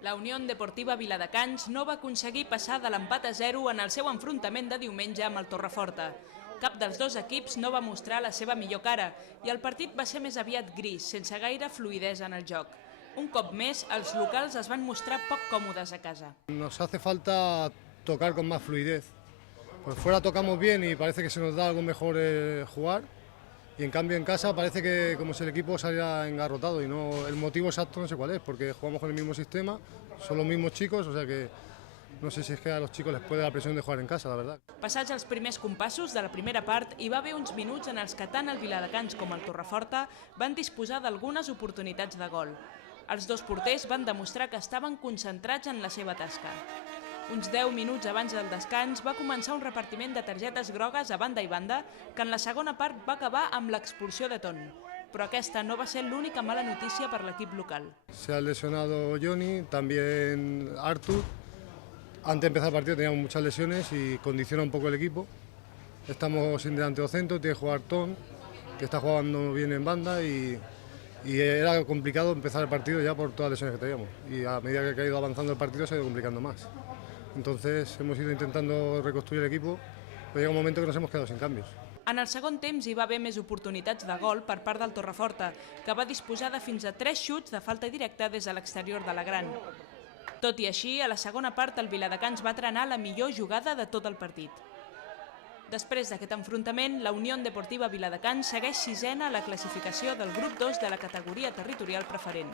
La Unió Deportiva Viladecans no va aconseguir passar de l'empat a 0 en el seu enfrontament de diumenge amb el Torreforta. Cap dels dos equips no va mostrar la seva millor cara i el partit va ser més aviat gris, sense gaire fluidesa en el joc. Un cop més, els locals es van mostrar poc còmodes a casa. Nos hace falta tocar con más fluidez. Pues fuera tocamos bien y parece que se nos da algo mejor jugar. Y en cambio en casa parece que como si el equipo saliera engarrotado y no, el motivo exacto no sé cuál es, porque jugamos con el mismo sistema, son los mismos chicos, o sea que no sé si es que a los chicos les puede la presión de jugar en casa, la verdad. Passats els primers compassos de la primera part, hi va haver uns minuts en els que tant el Viladecans com el Torreforta van disposar d'algunes oportunitats de gol. Els dos porters van demostrar que estaven concentrats en la seva tasca. Uns 10 minuts abans del descans va començar un repartiment de targetes grogues a banda i banda que en la segona part va acabar amb l'expulsió de Ton. Però aquesta no va ser l'única mala notícia per l'equip local. Se ha lesionado Johnny, también Artur. Antes de empezar el partido teníamos muchas lesiones y condiciona un poco el equipo. Estamos sin delantero centro, tiene que jugar Ton, que está jugando bien en banda y era complicado empezar el partido ya por todas las lesiones que teníamos. Y a medida que ha ido avanzando el partido se ha ido complicando más. Entonces hemos ido intentando reconstruir el equipo, pero llega un momento que nos hemos quedado sin cambios. En el segon temps hi va haver més oportunitats de gol per part del Torreforta, que va disposar de fins a 3 xuts de falta directa des de l'exterior de la Gran. Tot i així, a la segona part el Viladecans va trenar la millor jugada de tot el partit. Després d'aquest enfrontament, la Unió Deportiva Viladecans segueix sisena a la classificació del grup 2 de la categoria territorial preferent.